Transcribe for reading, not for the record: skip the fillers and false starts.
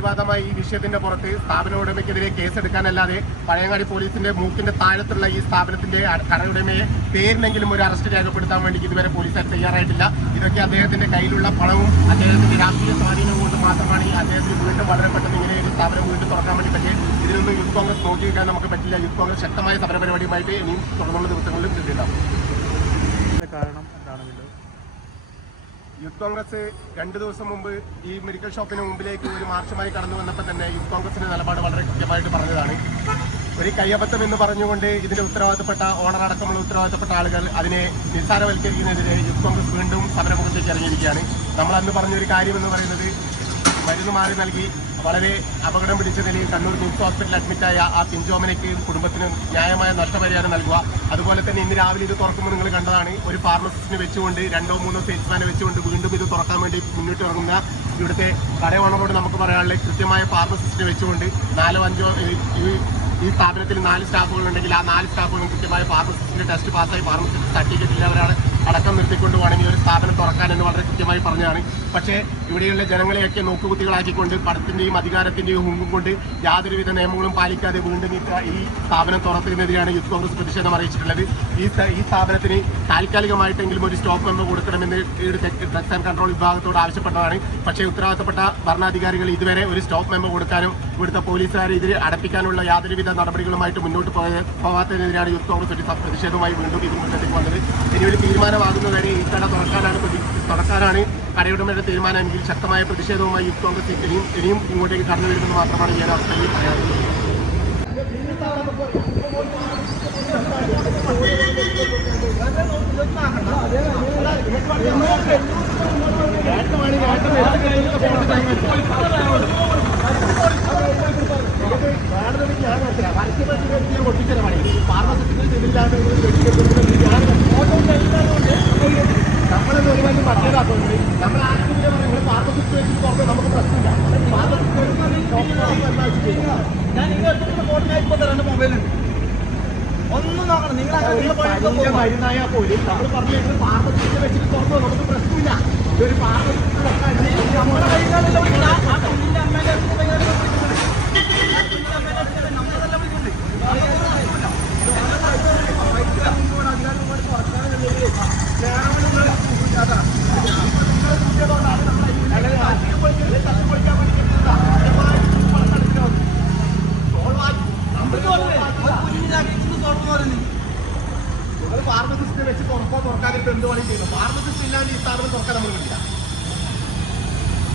വിവാദമായ ഈ വിഷയത്തിന്റെ പുറത്ത് സ്ഥാപന ഉടമയ്ക്കെതിരെ കേസെടുക്കാനല്ലാതെ പഴയങ്ങാടി പോലീസിന്റെ മൂക്കിന്റെ താഴത്തുള്ള ഈ സ്ഥാപനത്തിന്റെ കടയുടമയെ പേരിനെങ്കിലും ഒരു അറസ്റ്റ് രേഖപ്പെടുത്താൻ വേണ്ടി ഇതുവരെ പോലീസ് തയ്യാറായിട്ടില്ല. ഇതൊക്കെ അദ്ദേഹത്തിന്റെ കയ്യിലുള്ള പണവും അദ്ദേഹത്തിന്റെ രാഷ്ട്രീയ സ്വാധീനവും കൊണ്ട് മാത്രമാണ് ഈ അദ്ദേഹത്തിന് വീണ്ടും വളരെ പെട്ടെന്ന് ഇങ്ങനെ ഒരു സ്ഥാപനം വീണ്ടും തുറക്കാൻ വേണ്ടി പറ്റിയത്. ഇതിനൊന്നും യൂത്ത് കോൺഗ്രസ് നോക്കി വയ്ക്കാൻ നമുക്ക് പറ്റില്ല. യൂത്ത് കോൺഗ്രസ് ശക്തമായ സമരപരിപാടിയുമായിട്ട് ഇനിയും തുടർന്നുള്ള ദിവസങ്ങളിലും എത്തിയിട്ടുണ്ടാവും. കാരണം എന്താണെങ്കിലും യൂത്ത് കോൺഗ്രസ് 2 ദിവസം മുമ്പ് ഈ മെഡിക്കൽ ഷോപ്പിന് മുമ്പിലേക്ക് ഒരു മാർച്ചുമായി കടന്നു വന്നപ്പോൾ തന്നെ യൂത്ത് കോൺഗ്രസിന്റെ നിലപാട് വളരെ കൃത്യമായിട്ട് പറഞ്ഞതാണ്. ഒരു കയ്യബദ്ധം എന്ന് പറഞ്ഞുകൊണ്ട് ഇതിന്റെ ഉത്തരവാദിത്തപ്പെട്ട ഓണർ അടക്കമുള്ള ഉത്തരവാദിത്തപ്പെട്ട ആളുകൾ അതിനെ നിസ്സാരവൽക്കരിക്കുന്നതിനെതിരെ യൂത്ത് കോൺഗ്രസ് വീണ്ടും സമരമുഖത്തേക്ക് ഇറങ്ങിയിരിക്കുകയാണ്. നമ്മൾ അന്ന് പറഞ്ഞൊരു കാര്യം എന്ന് പറയുന്നത് മരുന്ന് മാറി നൽകി വളരെ അപകടം പിടിച്ച നിലയിൽ കണ്ണൂർ മിംസ് ഹോസ്പിറ്റലിൽ അഡ്മിറ്റായ ആ പിഞ്ചോമനയ്ക്ക് കുടുംബത്തിന് ന്യായമായ നഷ്ടപരിഹാരം നൽകുക. അതുപോലെ തന്നെ ഇന്ന് രാവിലെ ഇത് തുറക്കുമ്പോൾ നിങ്ങൾ കണ്ടതാണ്, ഒരു ഫാർമസിസ്റ്റിനെ വെച്ചുകൊണ്ട് 2-3 സെയിൽസ്മാനെ വെച്ചുകൊണ്ട് വീണ്ടും ഇത് തുറക്കാൻ വേണ്ടി മുന്നിട്ട് ഇറങ്ങുന്ന ഇവിടുത്തെ കടയോണറോട് നമുക്ക് പറയാനുള്ള കൃത്യമായ ഫാർമസിസ്റ്റിനെ വെച്ചുകൊണ്ട് 4-5 ഈ സ്ഥാപനത്തിൽ 4 സ്റ്റാഫുകളുണ്ടെങ്കിൽ ആ 4 സ്റ്റാഫുകളും കൃത്യമായ ഫാർമസിസ്റ്റിന്റെ ടെസ്റ്റ് പാസ്സായി ഫാർമസിസ്റ്റ് സർട്ടിഫിക്കറ്റ് ഇല്ലവരാണ് അടക്കം നിർത്തിക്കൊണ്ടുപോകണമെങ്കിൽ ഒരു സ്ഥാപനം തുറക്കാനെന്ന് വളരെ കൃത്യമായി പറഞ്ഞതാണ്. പക്ഷേ ഇവിടെയുള്ള ജനങ്ങളെയൊക്കെ നോക്കുകുത്തികളാക്കിക്കൊണ്ട് പണത്തിന്റെയും അധികാരത്തിന്റെയും ഹുങ്കും കൊണ്ട് യാതൊരുവിധ നിയമങ്ങളും പാലിക്കാതെ വീണ്ടും ഈ സ്ഥാപനം തുറക്കുന്നതിനെതിരെയാണ് യൂത്ത് കോൺഗ്രസ് പ്രതിഷേധം അറിയിച്ചിട്ടുള്ളത്. ഈ സ്ഥാപനത്തിന് താൽക്കാലികമായിട്ടെങ്കിലും ഒരു സ്റ്റോപ്പ് മെമ്മോ കൊടുക്കണമെന്ന് ഡ്രഗ്സ് ആൻഡ് കൺട്രോൾ വിഭാഗത്തോട് ആവശ്യപ്പെട്ടതാണ്. പക്ഷേ ഉത്തരവാദിത്തപ്പെട്ട ഭരണാധികാരികൾ ഇതുവരെ ഒരു സ്റ്റോപ്പ് മെമ്മോ കൊടുക്കാനും ഇവിടുത്തെ പോലീസുകാരെ ഇതിൽ അടപ്പിക്കാനുള്ള യാതൊരുവിധ നടപടികളുമായിട്ട് മുന്നോട്ട് പോകാത്തതിനെതിരെയാണ് യൂത്ത് കോൺഗ്രസ് പ്രതിഷേധവുമായി വീണ്ടും ഇത് മുന്നിലേക്ക് വന്നത്. ഇനി ഒരു തീരുമാനമാകുന്നവരെ ഈ കട തുറക്കാനാണ് കടയുടമയുടെ തീരുമാനമെങ്കിൽ ശക്തമായ പ്രതിഷേധവുമായി യൂത്ത് കോൺഗ്രസ് ഇനിയും ഇങ്ങോട്ടേക്ക് കടന്നു വരുമെന്ന് മാത്രമാണ് ഈ അവസ്ഥയിൽ പറയാനുള്ളത്. നമ്മളെന്ന് ഒരുപാട് പറ്റിയതാക്കുന്നുണ്ട്. നമ്മൾ ആർക്കെങ്കിലും നിങ്ങൾ ഫാർമസിസ്റ്റ് വെച്ചിട്ട് തുറക്കാൻ നമുക്ക് പ്രശ്നമില്ല. ഒന്നും നോക്കണം. നിങ്ങൾ മരുന്നായാൽ പോലും നമ്മൾ പറഞ്ഞു ഫാർമസിസ്റ്റ് വെച്ചിട്ട് തുറന്നോ നമുക്ക് പ്രശ്നമില്ല. ഇതൊരു ഫാർമസിസ്റ്റ് ഫാർമസിസ്റ്റ് വെച്ച് തുറക്കാതിരിക്കും എന്ത് പണി ചെയ്യുന്നു? ഫാർമസിസ്റ്റ് ഇല്ലാണ്ട് ഈ സ്ഥാപനം തുറക്കാൻ നമ്മൾ പറ്റില്ല.